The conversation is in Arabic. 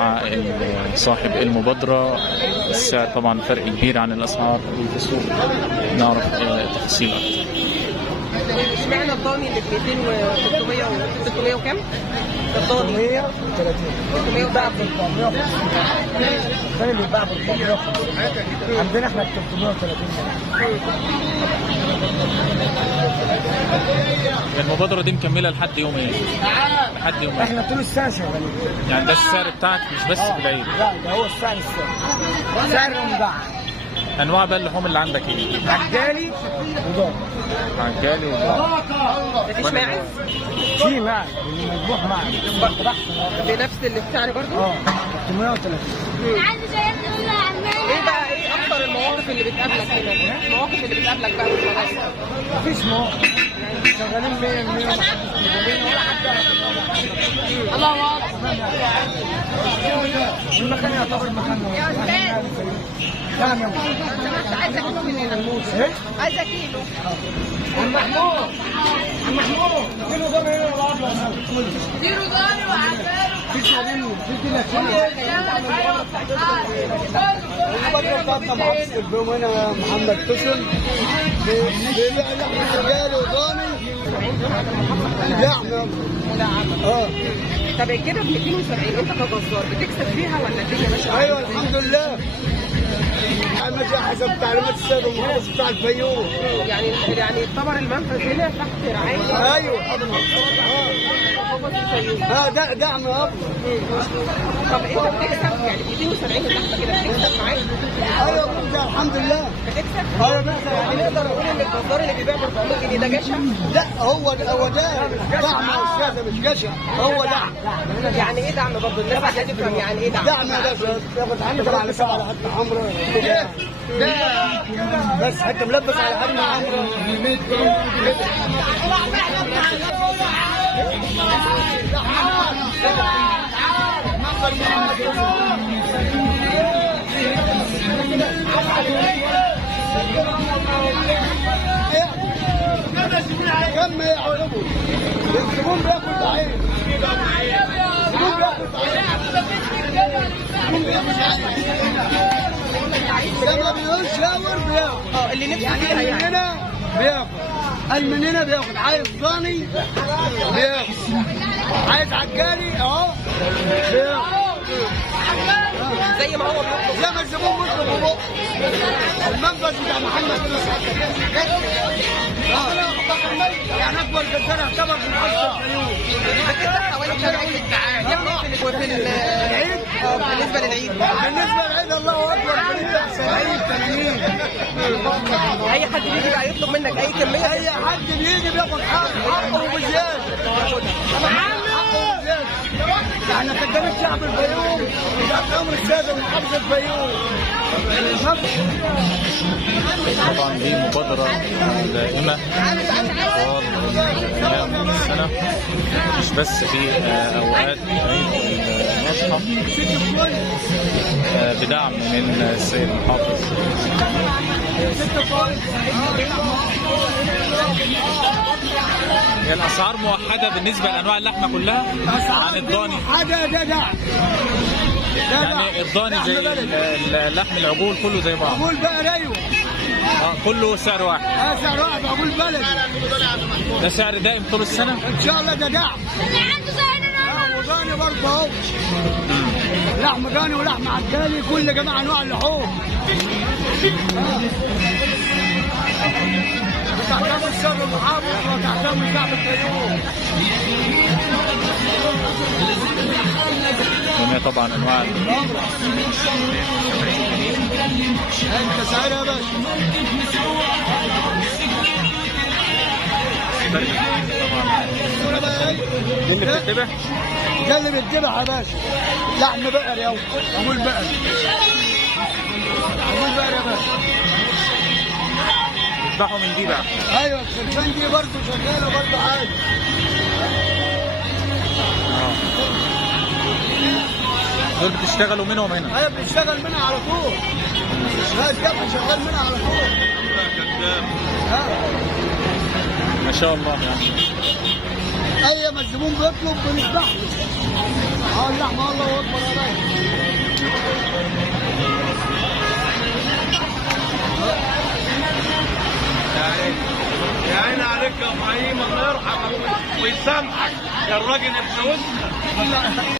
مع صاحب المبادرة. السعر طبعا فرق كبير عن الأسعار اللي في السوق، نعرف تفاصيل أكتر. اشمعنى الضاني اللي ب 200 و 300 و 600 وكام؟ الضاني 330 بيتباع ب 450. الثاني بيتباع ب 450. عندنا احنا ب 330. المبادرة دي مكملة لحد يوم ايه؟ لحد يوم ايه؟ احنا طول السنة شغالين. يعني ده السعر بتاعك مش بس في العيد؟ لا ده هو السعر سعر رمضان. انواع بقى اللحوم اللي عندك ايه؟ عجالي وضاني. عجالي وضاني. مفيش ماعز؟ في ماعز مذبوح ماعز بنفس السعر برضه؟ 330. ايه بقى اكتر المواقف اللي بتقابلك هنا؟ المواقف اللي بتقابلك بقى في المدرسة؟ مفيش مواقف، شغالين 100 ولا حد الله اكبر. المكان يعتبر مكاننا. عايزة كيلو من هنا. ايه؟ عايزة كيلو. محمود كيلو ضاني هنا ولا عبلة؟ كيلو ضاني وعبلة. في شغالين في كيلو المبادرة بتاعتنا محافظة البيوم هنا محمد قسم بيبيع لحم رجالي وضاني لحم. طب كده ب 270 انت كجزار بتكسب فيها ولا الدنيا ماشيه؟ ايوه الحمد لله. ماشي حسب تعليمات السيد المحافظ بتاع الفيوم. يعني يعتبر المنفذ هنا تحت رعايه. ايوه ده دعم افضل. طب انت بتكسب يعني 270 اللحمه كده بتكسب معاك؟ ايوه بتكسب الحمد لله. بتكسب؟ ايوه بتكسب. يعني نقدر نقول ان الجزار اللي بيبيع ب 400 جنيه ده جشع؟ لا هو ده دعم يا استاذه مش جشع، هو دعم. يعني ايه دعم برضه؟ الناس عايزه تفهم يعني ايه دعم؟ دعم يا باشا تاخد عندك على سبعه على حته حمراء كده. بس حتى ملبس على حته حمراء. كم يعرفوا الزبون بياكل بعين. لما بيقول شاور بياخد. اللي نفسه يعني مننا بياخد. من هنا بياخد. عايز ضاني بياخد. عايز عجالي اهو بياخد. زي ما هو بيطلب، زي ما الزبون بيطلب هو. المنفذ بتاع محمد يعني اكبر جزار يعتبر في محافظه الفيوم. كده حوالي كام وفي العيد؟ بالنسبه للعيد. بالنسبه للعيد الله اكبر بنبدا 70 80. اي حد بيجي بقى يطلب منك اي كميه؟ اي حد بيجي بياخد حقه وبزياده. حقه وبزياده. احنا خدامين شعب الفيوم وتحت امر الساده ومحافظه الفيوم. طبعا دي مبادرة دائمة طوال أيام السنة، مش بس في أوقات عيد الأضحى، بدعم من السيد المحافظ. هي الأسعار موحدة بالنسبة لأنواع اللحمة كلها عن الضاني؟ موحدة. ده دعم. يعني الضاني زي اللحم العجول كله زي بعض؟ عجول بقى ايوه. كله سعر واحد؟ سعر واحد عجول بلدي. ده سعر دائم طول السنة؟ ان شاء الله. ده دعم. وضاني برضه اهو. لحم ضاني ولحم عجالي كل جميع انواع اللحوم. تحتم السر المحافظ وتحتم شعب الفيوم. جميع طبعا انواع انت سعر يا باشا. اللي بتتذبح؟ ده اللي بيتذبح يا باشا. لحم بقري اهو. عمول بقري. عمول بقري يا باشا. بيذبحوا من دي بقى؟ ايوه الخرفان دي برضه شغاله برضه عادي. دول بتشتغلوا منهم هنا؟ ايوه بنشتغل منها على طول. لا الجبل شغال منها على طول. ما شاء الله. يعني اي ما الزبون بيطلب بنذبح له. اللحمه الله اكبر يا باشا. عيني عليك يا ابراهيم، الله يرحمك ويسامحك يا الراجل ابن وسخه.